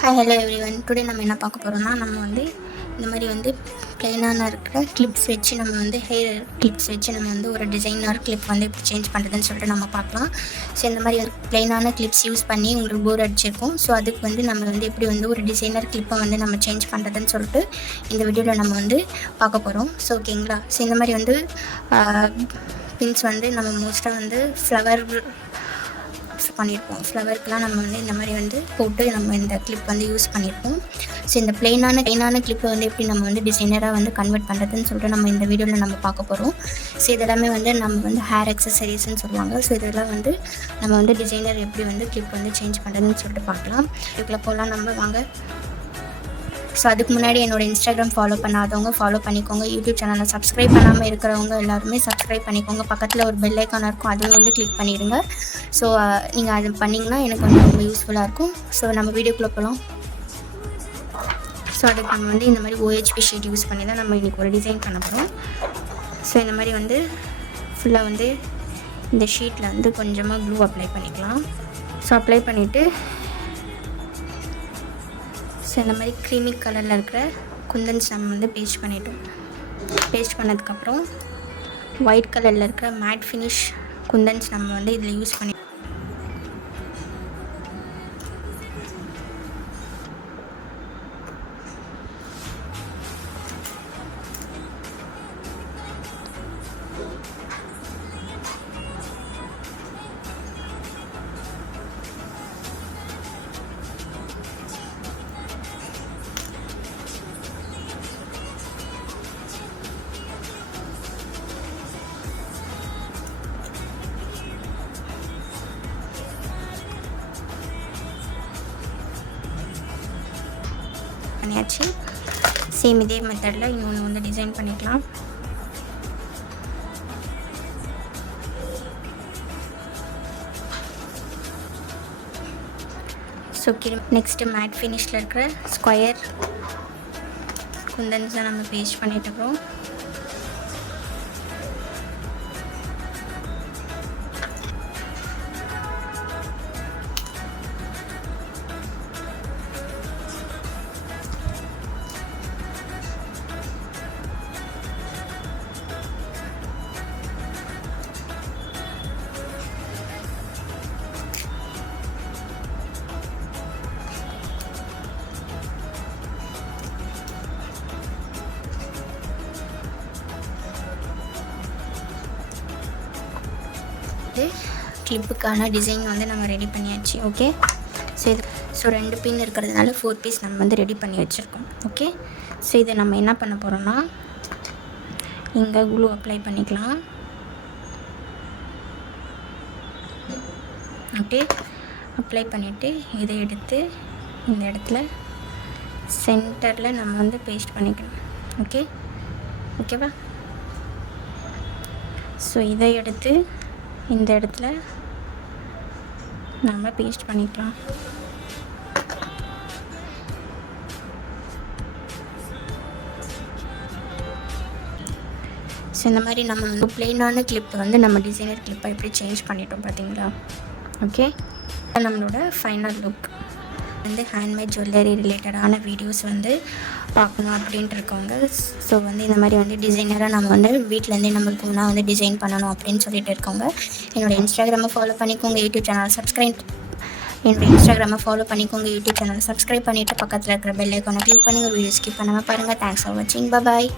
Hi hello everyone. Today நம்ம என்ன பார்க்க போகிறோம்னா, நம்ம வந்து இந்த மாதிரி வந்து ப்ளைனான இருக்கிற கிளிப்ஸ் வச்சு நம்ம வந்து ஹேர் கிளிப்ஸ் வச்சு நம்ம வந்து ஒரு டிசைனர் கிளிப் வந்து எப்படி சேஞ்ச் பண்ணுறதுன்னு சொல்லிட்டு நம்ம பார்க்கலாம். ஸோ இந்த மாதிரி வந்து ப்ளைனான கிளிப்ஸ் யூஸ் பண்ணி உங்களுக்கு போர் அடிச்சிருக்கும். ஸோ அதுக்கு வந்து நம்ம வந்து எப்படி வந்து ஒரு டிசைனர் கிளிப்பை வந்து நம்ம சேஞ்ச் பண்ணுறதுன்னு சொல்லிட்டு இந்த வீடியோவில் நம்ம வந்து பார்க்க போகிறோம். ஸோ ஓகேங்களா. ஸோ இந்த மாதிரி வந்து பின்ஸ் வந்து நம்ம மோஸ்ட்டாக வந்து ஃப்ளவர் பண்ணியிருப்போம். ஃப்ளவருக்குலாம் நம்ம வந்து இந்த மாதிரி வந்து போட்டு நம்ம இந்த கிளிப் வந்து யூஸ் பண்ணியிருப்போம். ஸோ இந்த ப்ளைனான கிளிப்பை வந்து எப்படி நம்ம வந்து டிசைனராக வந்து கன்வெர்ட் பண்ணுறதுன்னு சொல்லிட்டு நம்ம இந்த வீடியோவில் நம்ம பார்க்க போகிறோம். ஸோ இதெல்லாமே வந்து நம்ம வந்து ஹேர் அக்சசரிஸ்ன்னு சொல்லுவாங்க. ஸோ இதெல்லாம் வந்து நம்ம வந்து டிசைனர் எப்படி வந்து கிளிப் வந்து சேஞ்ச் பண்ணுறதுன்னு சொல்லிட்டு பார்க்கலாம். இதுக்குள்ளே போகலாம் நம்ம வாங்க. ஸோ அதுக்கு முன்னாடி என்னோடய இன்ஸ்டாகிராம் ஃபாலோ பண்ணாதவங்க ஃபாலோ பண்ணிக்கோங்க. யூடியூப் சேனலை சப்ஸ்கிரைப் பண்ணாமல் இருக்கிறவங்க எல்லாருமே சப்ஸ்கிரைப் பண்ணிக்கோங்க. பக்கத்தில் ஒரு பெல் ஐக்கான் இருக்கும், அதுவும் வந்து கிளிக் பண்ணிடுங்க. ஸோ நீங்கள் அது பண்ணிங்கன்னா எனக்கு வந்து ரொம்ப யூஸ்ஃபுல்லாக இருக்கும். ஸோ நம்ம வீடியோக்குள்ளே போகலாம். ஸோ அதுக்கு நம்ம வந்து இந்த மாதிரி OHP ஷீட் யூஸ் பண்ணி தான் நம்ம இன்றைக்கி ஒரு டிசைன் பண்ண போகிறோம். ஸோ இந்த மாதிரி வந்து ஃபுல்லாக வந்து இந்த ஷீட்டில் வந்து கொஞ்சமாக க்ளூ அப்ளை பண்ணிக்கலாம். ஸோ அப்ளை பண்ணிவிட்டு ஸோ இந்த மாதிரி க்ரீமி கலரில் இருக்கிற குந்தன்ஸ் நம்ம வந்து பேஸ்ட் பண்ணிட்டோம். பேஸ்ட் பண்ணதுக்கப்புறம் ஒயிட் கலரில் இருக்கிற மேட் ஃபினிஷ் குந்தன்ஸ் நம்ம வந்து இதில் யூஸ் பண்ணி பண்ணியாச்சு. சேம் இதே மெத்தடில் இன்னொன்று வந்து டிசைன் பண்ணிக்கலாம். ஸோ நெக்ஸ்ட்டு மேட் ஃபினிஷில் இருக்கிற ஸ்கொயர் குந்தன்ஸை நம்ம பேஸ்ட் பண்ணிட்டுருக்கோம். கிளிப்புக்கான டிசைன் வந்து நம்ம ரெடி பண்ணியாச்சு. ஓகே. ஸோ 2 பின் இருக்கிறதுனால 4 பீஸ் நம்ம வந்து ரெடி பண்ணி வச்சுருக்கோம். ஓகே. ஸோ இதை நம்ம என்ன பண்ண போகிறோம்னா, இங்கே க்ளூ அப்ளை பண்ணிக்கலாம். ஓகே. அப்ளை பண்ணிவிட்டு இதை எடுத்து இந்த இடத்துல சென்டரில் நம்ம வந்து பேஸ்ட் பண்ணிக்கணும். ஓகேவா. ஸோ இதை எடுத்து இந்த இடத்துல நம்ம பேஸ்ட் பண்ணிக்கலாம். ஸோ இந்த மாதிரி நம்ம வந்து ப்ளைனான கிளிப்பை வந்து நம்ம டிசைனர் கிளிப்பை எப்படி சேஞ்ச் பண்ணிட்டோம் பார்த்தீங்களா. ஓகே. நம்மளோட ஃபைனல் லுக் வந்து ஹேண்ட்மேட் ஜுவல்லரி ரிலேட்டடான வீடியோஸ் வந்து பார்க்கணும் அப்படின்ட்டு இருக்கவங்க, ஸோ வந்து இந்த மாதிரி வந்து டிசைனராக நம்ம வந்து வீட்டிலேருந்தே நம்மளுக்கு முன்னாடி வந்து டிசைன் பண்ணணும் அப்படின்னு சொல்லிட்டு இருக்கவங்க என்னோடய இன்ஸ்டாகிராமை ஃபாலோ பண்ணிக்கோங்க. யூடியூப் சேனல் சப்ஸ்கிரைப் பண்ணிவிட்டு பக்கத்தில் இருக்கிற பெல் ஐக்கானை கிளிக் பண்ணி வீடியோ ஸ்கிப் பண்ணாமல் பாருங்கள். தேங்க்ஸ் ஃபார் வாட்சிங். பாய்.